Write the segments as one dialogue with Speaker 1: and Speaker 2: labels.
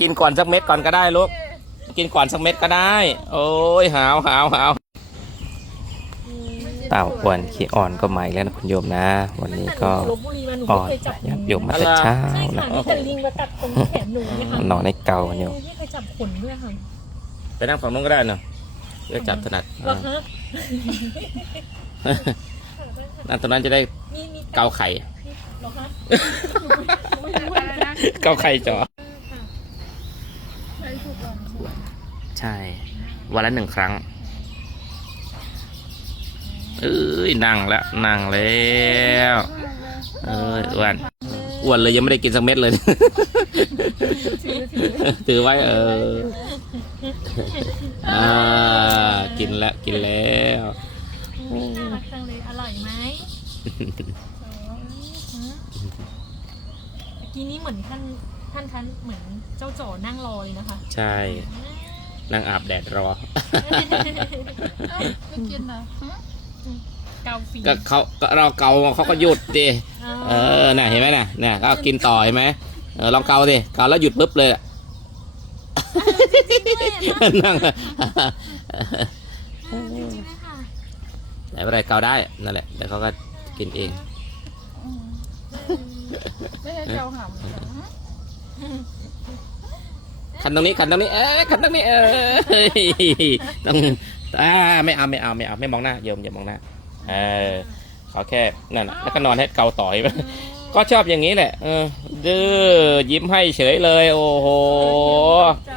Speaker 1: กินก่อนสักเม็ดก่อนก็ได้ลูก กินก่อนสักเม็ดก็ได้ โอ้ยหาวหาวหาวเต่าอ้วนขี้อ่อนก็ใหม่แล้วนะคุณโยมนะ วันนี้ก็
Speaker 2: ลบบุรีมาหนู
Speaker 1: อ่
Speaker 2: ไม่
Speaker 1: อน
Speaker 2: เคยจับ
Speaker 1: ญาติโยมมาแต่เช้า
Speaker 2: ใช่
Speaker 1: นะ
Speaker 2: ค่ะมีแต่ลิงมากัดตรงแขนหนูเนี่ยค่ะ
Speaker 1: นอนในเกาคุณโยม
Speaker 2: ไม่เคยจับขนด้วยค่ะ
Speaker 1: ไปนั่งฝั่งนู้นก็ได้เนาะเลือกจับถนัด
Speaker 2: เหรอคะ
Speaker 1: นั่นตรงนั้นจะได้
Speaker 2: มีมี
Speaker 1: เกาไข่
Speaker 2: เหรอคะ
Speaker 1: เกาไข่จ่อ ใช่ วันละหนึ่งครั้ง เอ้ยนั่งแล้วนั่งแล้วเอ้ยอ้วนอ้วนเลยยังไม่ได้กินสักเม็ดเลย ถือไว้เอออ่ากินแล้วกินแล้ว
Speaker 2: น่ารักจังเลยอร่อยไหมเมื่อกี้นี้เหมือนท่านท่านท่านเหมือนเจ้าจ่อนั่งรอเลยนะคะ
Speaker 1: ใช่ นั่งอาบแดดรอ
Speaker 3: ไม่กินนะ
Speaker 2: เกาฝี
Speaker 1: ก็เขาก็เราเกาเขาก็หยุดดิ
Speaker 2: อ๋อ
Speaker 1: เออน่ะเห็นไหมน่ะน่ะก็กินต่อเห็นไหมเออลองเกาสิเกาแล้วหยุดปุ๊บเลยอะ นั่ง
Speaker 2: จริงไหมคะ
Speaker 1: ไหนอะไรเกาได้นั่นแหละแล้วเขาก็กินเอง
Speaker 3: ไม่ให้เจ้าหำ
Speaker 1: ขันตรงนี้ขันตรงนี้เอ๊ะขันตรงนี้เออเฮ้ยต้องอ่าไม่เอาไม่เอาไม่เอาไม่มองหน้าโยมอย่ามองหน้าเออเขาแค่นั่นน่ะแล้วก็นอนให้เกาต่อยไปก็ชอบอย่างนี้แหละ เออดื้อยิ้มให้เฉยเลย โอ้โห
Speaker 2: ใจ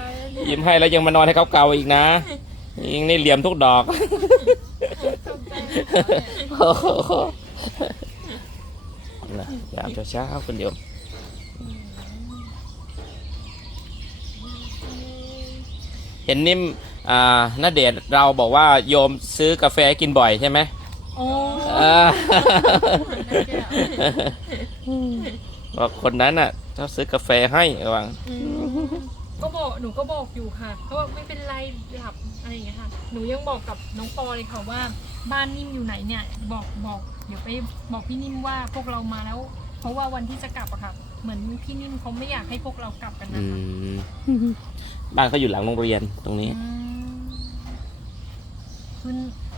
Speaker 1: ยิ้มให้แล้วยังมานอนให้เขาเกาอีกนะยิงนี่เหลี่ยมทุกดอกนะยามเช้าๆคุณโยม เห็นนิ่มอ่าณเดชน์เราบอกว่าโยมซื้อกาแฟกินบ่อยใช่ไหม
Speaker 2: โอ้
Speaker 1: อ่าบอกคนนั้นน่ะชอบซื้อกาแฟให้ระวัง
Speaker 2: อืมก็บอกหนูก็บอกอยู่ค่ะเขาบอกไม่เป็นไรหลับอะไรอย่างเงี้ยค่ะ หนูยังบอกกับน้องปอเลยค่ะว่า บ้านนิ่มอยู่ไหนเนี่ย บอกบอกเดี๋ยวไปบอกพี่นิ่มว่าพวกเรามาแล้ว เพราะว่าวันที่จะกลับอะค่ะ เหมือนพี่นิ่มเขาไม่อยากให้พวกเรากลับกัน
Speaker 1: อื
Speaker 2: นะคะ
Speaker 1: มบ้านเขาอยู่หลังโรงเรียนตรงนี้
Speaker 2: อืมคือ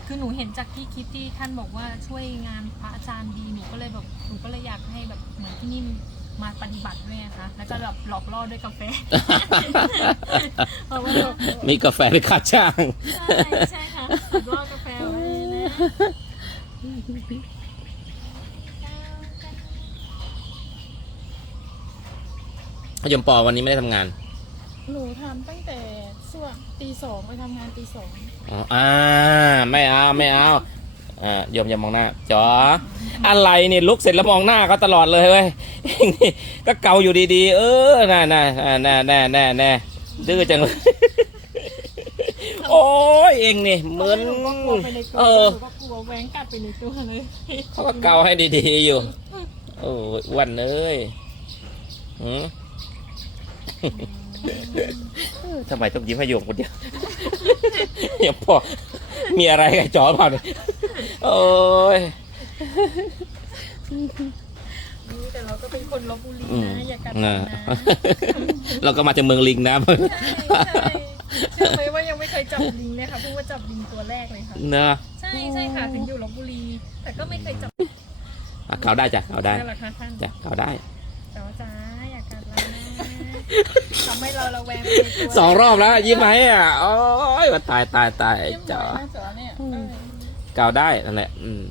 Speaker 2: คือหนูเห็นจากที่คลิปที่ท่านบอกว่าช่วยงานพระอาจารย์ดีหนูก็เลยแบบหนูก็เลยอยากให้แบบเหมือนพี่นิ่มมาปฏิบัติด้วยนะคะแล้วก็แบบหลอกล่อด้วยกาแฟเพราะว่าแบบ
Speaker 1: มีกาแฟในค่าจ้าง
Speaker 2: ใช่ใช่ค่ะหลอกล่อกาแฟไว้นะ
Speaker 1: ยมปอวันนี้ไม่ได้ทำงาน
Speaker 3: หนูทำตั้งแต่ช่วงตีสองไปทำงานตีสอง
Speaker 1: อ๋ออ่าไม่เอาไม่เอาอ่าโยมอย่ามองหน้าจ๋ออะไรนี่ลุกเสร็จแล้วมองหน้าเขาตลอดเลยเว้ยนี่ก็เกาอยู่ดีๆ เออน่าน่าอ่าน่าแน่แน่แน่ดื้อจังเลย โอ้ยเองนี่เหมือน
Speaker 2: หนูก็กลัวไปในตัว
Speaker 1: เออ
Speaker 2: หนูก็กลัวแหวงกัดไปในตัวเลย
Speaker 1: เขาก็เกาให้ดีๆอยู่ โอ้ยอ้วนเลยหืม ทำไมต้องยิ้มให้โยมคนเดียวอย่าพอมีอะไรกับจอเปล่าเนี่ยโอ้ย
Speaker 2: แต่เราก็เป็นคนลบบุรี
Speaker 1: อืม
Speaker 2: นะอย่ากัด
Speaker 1: น่ะ
Speaker 2: นะ
Speaker 1: เราก็มาจากเมืองลิงนะ
Speaker 2: ใช่ใช่เชื่อไหมว่ายังไม่เคยจับลิงเลยค่ะเพิ่งว่าจับลิงตัวแรกเลยค่ะ
Speaker 1: เนอะ
Speaker 2: ใช่ใช่ค่ะถึงอยู่ลบบุรี แต่ก็ไม่เคยจับ
Speaker 1: อะเขาได้จ้ะเขาได้
Speaker 2: นั่นแหละค่ะท่าน
Speaker 1: จ้ะเขาได้
Speaker 2: แต่ว่าจ้าอย่ากัดเรานะ ทำให้เราระแวงไปในตัว
Speaker 1: สองรอบแล้วยิ้มไหมอะโอ้ยว่าตายตายตาย
Speaker 3: เยี่ยม
Speaker 1: จ๋อ
Speaker 3: เลยนะจ๋อเนี่ยเออ
Speaker 1: เกาได้นั่นแหละ อืม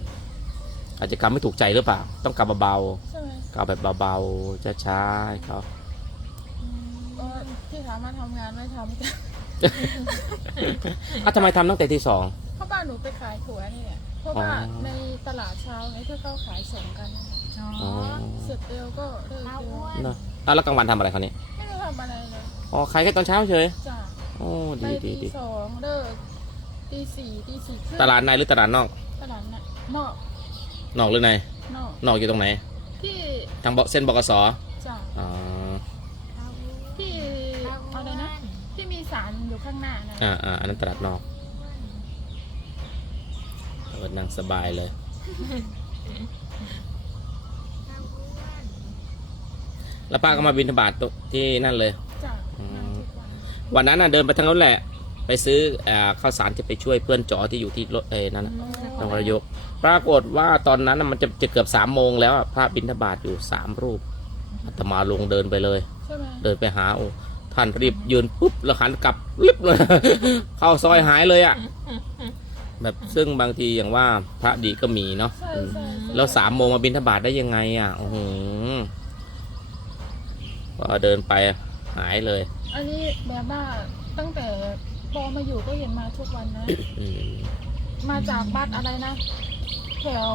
Speaker 1: อาจจะกำไม่ถูกใจหรือเปล่า ต้องกำเบา
Speaker 3: ใช่ไหม
Speaker 1: ๆกำแบบเบาๆช้าๆให้เขา
Speaker 3: เออที่ถามมาทำงานไม่ทำกัน
Speaker 1: อะทำไมทำตั้งแต่ที่สอง
Speaker 3: เพราะบ้านหนูไปขายถั่วนี่แหละเพราะว่า
Speaker 1: อ๋อ
Speaker 3: ในตลาดเช้าไงที่เขาขายส่งกันนะคะ
Speaker 2: อ๋อ
Speaker 1: อ๋อ
Speaker 3: เสร็จเร็วก็เลิก
Speaker 2: ข้าว
Speaker 3: เร็ว
Speaker 2: อ้วน
Speaker 1: เนอะอะแล้วกลางวันทำอะไรเขาเนี่ย
Speaker 3: ไม่ได้ทำ อะไรเลย
Speaker 1: อ๋อขายแค่ตอนเช้าเฉย
Speaker 3: จ้ะ
Speaker 1: โอ้
Speaker 3: ไป
Speaker 1: ดีดี
Speaker 3: ตี
Speaker 1: ดี
Speaker 3: สองเลิกตีสี่ตีสี่ครึ่ง
Speaker 1: ตลาดในหรือตลาดนอก
Speaker 3: ตลาดน่ะนอก
Speaker 1: นอกหรือใน
Speaker 3: นอก
Speaker 1: นอกอยู่ตรงไหน
Speaker 3: ที่
Speaker 1: ทางเบาะเส้นบกส
Speaker 3: จ้ะ
Speaker 1: อ๋อ
Speaker 2: ข้าวอ้วน
Speaker 3: ที่
Speaker 2: ข้าวอ้ว
Speaker 3: อะไรนะที่มีสารอยู่ข้างหน้านะ
Speaker 1: อ่าอ่าอันนั้นตลาดนอกเออนั่งสบายเลย
Speaker 2: ข้าวอ้วน
Speaker 1: แล้วป้าก็มาบินธบาตที่นั่นเลย
Speaker 3: จ้ะ
Speaker 1: อืม วันนั้นน่ะเดินไปทางนั้นแหละ ไปซื้ออ่าข้าวสารจะไปช่วยเพื่อนจอที่อยู่ที่รถเอ้นั่นน่ะนครนายก ปรากฏว่าตอนนั้นน่ะมันจะจะเกือบสามโมงแล้วอะพระบิณฑบาตอยู่สามรูปอาตมาลงเดินไปเลย
Speaker 3: ใช่ไหม
Speaker 1: เดินไปหาโอ้ท่านรีบยืนปุ๊บแล้วหันกลับลิบเลย เข้าซอยหายเลยอะ่ะแบบซึ่งบางทีอย่างว่าพระดีก็มีเนาะ
Speaker 3: ใช่
Speaker 1: อืม
Speaker 3: ใช่
Speaker 1: แล้วสามโมงมาบินทบาทได้ยังไงอะ่ะโอ้โหพอเดินไป หายเลย
Speaker 3: อันนี้แบบว่าตั้งแต่ปอมาอยู่ก็เห็นมาทุกวันนะ
Speaker 1: อืม
Speaker 3: มาจากบ้านอะไรนะ แถว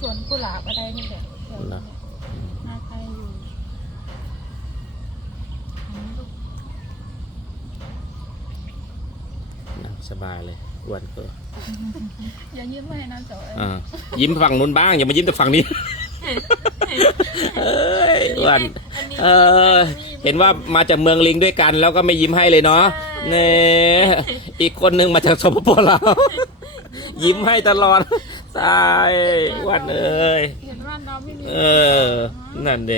Speaker 3: สวนกุหลาบอะไรนี่แหละแถวนี้มาไกลอยู่
Speaker 1: นั่งสบายเลยอ้วนก็
Speaker 3: อย่ายิ้มให้นะจอย
Speaker 1: อ่ายิ้มฝั่งนู้นบ้าง อย่ามายิ้มแต่ฝั่งนี้ เอ้ยอ้วนเออเห็นว่ามาจากเมืองลิงด้วยกันแล้วก็ไม่ยิ้มให้เลยเนาะเน่อีกคนหนึ่งมาจากสปปลาวยิ้มให้ตลอดตายอ้วันเอ้ย
Speaker 3: เห็นว่าเราไม่มี
Speaker 1: เออ นั่นเด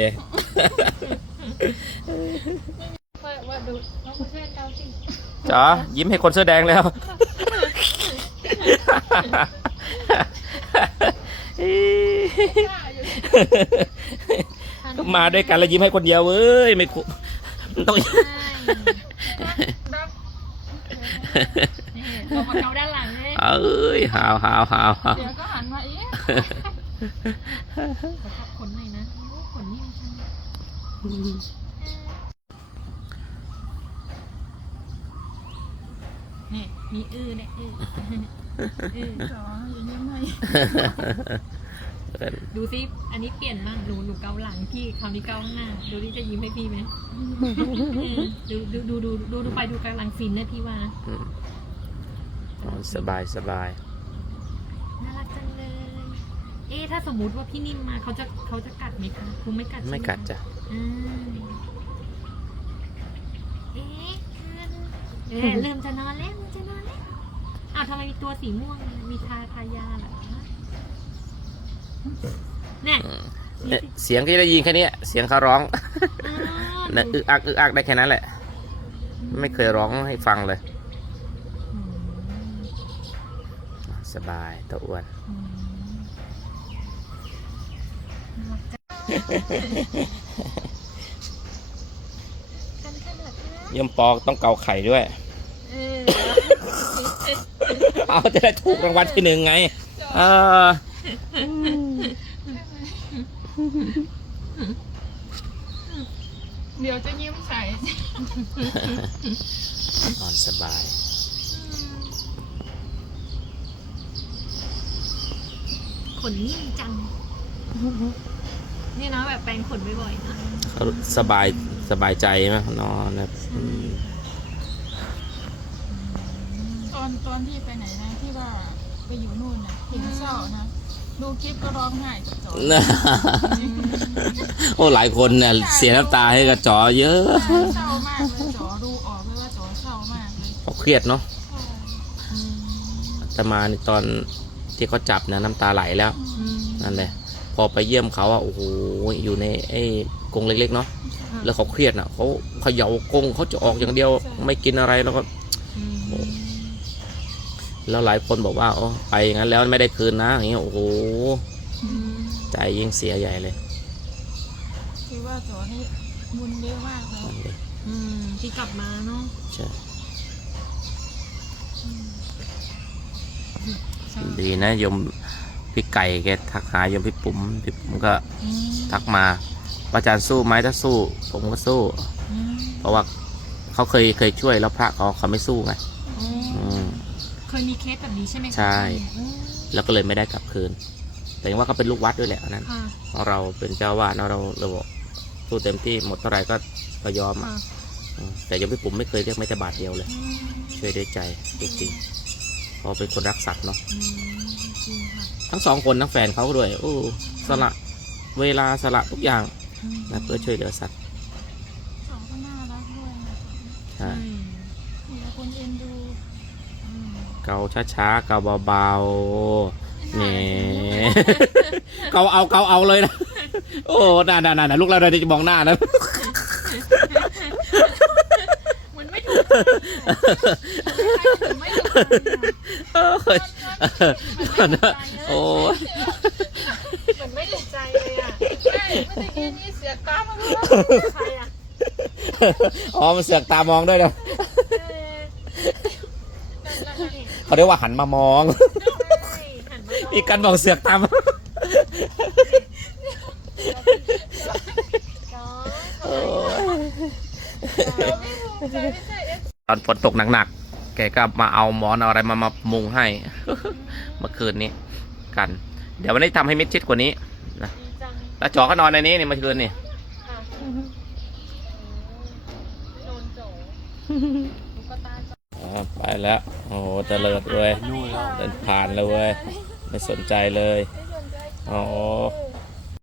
Speaker 2: ว่าว่าดูน้องประเทศเราสิ
Speaker 1: จ๋อยิ้มให้คนเสื้อแดงแล้ว มาด้วยกันแล้วยิ้มให้คนเดียวเว้ยไม่คุ้มต้อง
Speaker 2: นี่เรามาเขาด้านหลังเลย
Speaker 1: เอ้ยหาวหาวหาวหาว
Speaker 3: เดี๋ยวก็หันมาอีก
Speaker 2: ขอทับขนหน่อยนะโอ้ขนนิ่มจังนี่มีอื้อเนี่ยอื้ออื้อ
Speaker 3: จอยอย่ายิ้มให้
Speaker 2: ดูซิ อันนี้เปลี่ยนมั่งหนูหนูเกาหลังพี่คราวนี้เกาข้างหน้า ดูดิจะยิ้มให้พี่ไหมเออดูดูดูดูดูดูไปดูกำลังฟินนะพี่ว่า
Speaker 1: อืมอ๋อสบายสบาย
Speaker 2: น่ารักจังเลย เอ๊ะถ้าสมมุติว่าพี่นิ่มมาเขาจะเขาจะกัดไหมคะคงไม่กัดใช่ห
Speaker 1: ไม่กัดจ้ะ
Speaker 2: อืมเอ๊ะเอ๊ะเริ่มจะนอนแล้วเริ่มจะนอนแล้วอ้าวทำไมมีตัวสีม่วงมีทาทายาเหรอ เนี่ย
Speaker 1: เนี่ยเสียงที่ได้ยินแค่เนี้ยเสียงเขาร้อง
Speaker 2: อ้าว
Speaker 1: นะอึกอักอึกอักได้แค่นั้นแหละ ไม่เคยร้องให้ฟังเลย
Speaker 2: อืม
Speaker 1: สบายตัวอ้วน
Speaker 2: อืมน่ารักจังกันขนาดนั้น
Speaker 1: ยมปอกต้องเกาไข่ด้วย
Speaker 2: เออ
Speaker 1: เอาจะได้ถูกรางวัลที่หนึ่งไง เออ
Speaker 3: เดี๋ยวจะยิ้มใส่
Speaker 1: นอนสบาย
Speaker 2: ขนนิ่มจัง นี่นะแบบแปรงขนบ่อยๆนะ
Speaker 1: เขาสบายสบายใจไหมนอนแบบอืม
Speaker 3: ตอนตอนที่ไปไหนนะ ที่ว่าไปอยู่นู่นนะเห็นเศร้านะ ดูคลิปก็ร้องไห้กับจอย
Speaker 1: น่ะโอ้หลายคนเนี่ยเสียน้ำตาให้กับจอเยอะ
Speaker 3: เศร้ามากเลยจอดูออกเลยว่าจอเศร้ามากเลย
Speaker 1: เขาเครียดเนาะ
Speaker 2: อืม
Speaker 1: แต่มาในตอนที่เขาจับนะน้ำตาไหลแล้ว
Speaker 2: อืม
Speaker 1: นั่นแหละพอไปเยี่ยมเขาอะโอ้โหอยู่ในไอ้กรงเล็กๆเนาะแล้วเขาเครียดอะเขาเขย่ากรงเขาจะออกอย่างเดียวไม่กินอะไรแล้วก็
Speaker 2: อืม
Speaker 1: แล้วหลายคนบอกว่าโอ้ไปอย่างนั้นแล้วไม่ได้คืนนะอย่างเงี้ยโอ้โห
Speaker 2: อืม
Speaker 1: ใจยิ่งเสียใหญ่เลย
Speaker 3: คือว่าจอนี่บุญเยอะมากเลย
Speaker 1: นั่นเลย
Speaker 2: อืมที่กลับมาเนาะ
Speaker 1: ใช่ดีนะโยมพี่ไก่แกทักหาโยมพี่ปุ๋มพี่ปุ๋มก็
Speaker 2: อืม
Speaker 1: ทักมาว่าอาจารย์สู้ไหมถ้าสู้ ผมก็สู้
Speaker 2: อืม
Speaker 1: เพราะว่าเขาเคยเคยช่วยแล้วพระเขาเขาไม่สู้ไง
Speaker 2: อืม
Speaker 1: อืม
Speaker 2: เคยมีเคสแบบนี้ใช่ไหมคะ
Speaker 1: ใช่
Speaker 2: อืม
Speaker 1: แล้วก็เลยไม่ได้กลับคืน แต่ว่าเขาเป็นลูกวัดด้วยแหละอันนั้น
Speaker 2: ค่ะ
Speaker 1: เพราะเราเป็นเจ้าวาดเนอะเราเราบอกสู้เต็มที่หมดเท่าไหร่ก็ก็ยอมอะ
Speaker 2: ค่ะ
Speaker 1: อืมแต่โยมพี่ปุ๋มไม่เคยเรียกไม่แต่บาทเดียวเลย
Speaker 2: อืม
Speaker 1: ช่วยด้วยใจจริงๆเพราะเป็นคนรักสัตว์เนาะ
Speaker 2: อืมจริงค่ะ
Speaker 1: ทั้งสองคนทั้งแฟนเขาด้วย โอ้สละเวลาสละทุกอย่าง
Speaker 2: อืม
Speaker 1: นะเพื่อช่วยเหลือสัตว์
Speaker 3: จอก็น่ารักด้วยนะ
Speaker 1: ใช่
Speaker 2: อืม
Speaker 3: มีแต่คนเอ็นดู
Speaker 2: อืม
Speaker 1: เกาช้าๆ เกาเบาๆนี่เกาเอาเกาเอาเลยนะ โอ้น่าน่าน่าลูกเราเราจะมองหน้านะ
Speaker 2: มันไม่ถูกใจไม่สนใจอะ
Speaker 1: เอ้ยโอ้ย
Speaker 2: เหมือนไม่สนใจเลยอะ
Speaker 3: ใช่เมื่อกี้นี้เสียตามมาด้วย
Speaker 2: ใครอะ
Speaker 1: อ๋อมันเสือกตามองด้วยนะ
Speaker 2: เออ
Speaker 1: เขาเรียกว่าหันมามอง
Speaker 2: ใช่หันมา
Speaker 1: อีกกันบอกเสือกตาม
Speaker 2: น้อง
Speaker 1: โอ้ย
Speaker 3: เราไม่ภูมิใจไม่ใช่เอฟ
Speaker 1: ตอนฝนตกหนักๆ แกก็มาเอาหมอนเอาอะไรมามามุงให้ เมื่อคืนนี้กัน เดี๋ยววันนี้ทำให้มิดชิดกว่านี้นะ
Speaker 2: ดีจัง
Speaker 1: แล้วจอก็นอนในนี้นี่เมื่อคืนนี่
Speaker 2: ค่ะโดนโจลูกตา โจ
Speaker 1: อ่าไปแล้ว โอ้โหเตลิดเลยเดินผ่านเลยเว้ย ไม่สนใจเลย
Speaker 3: ไม่สนใจ
Speaker 1: อ๋อ
Speaker 3: เออ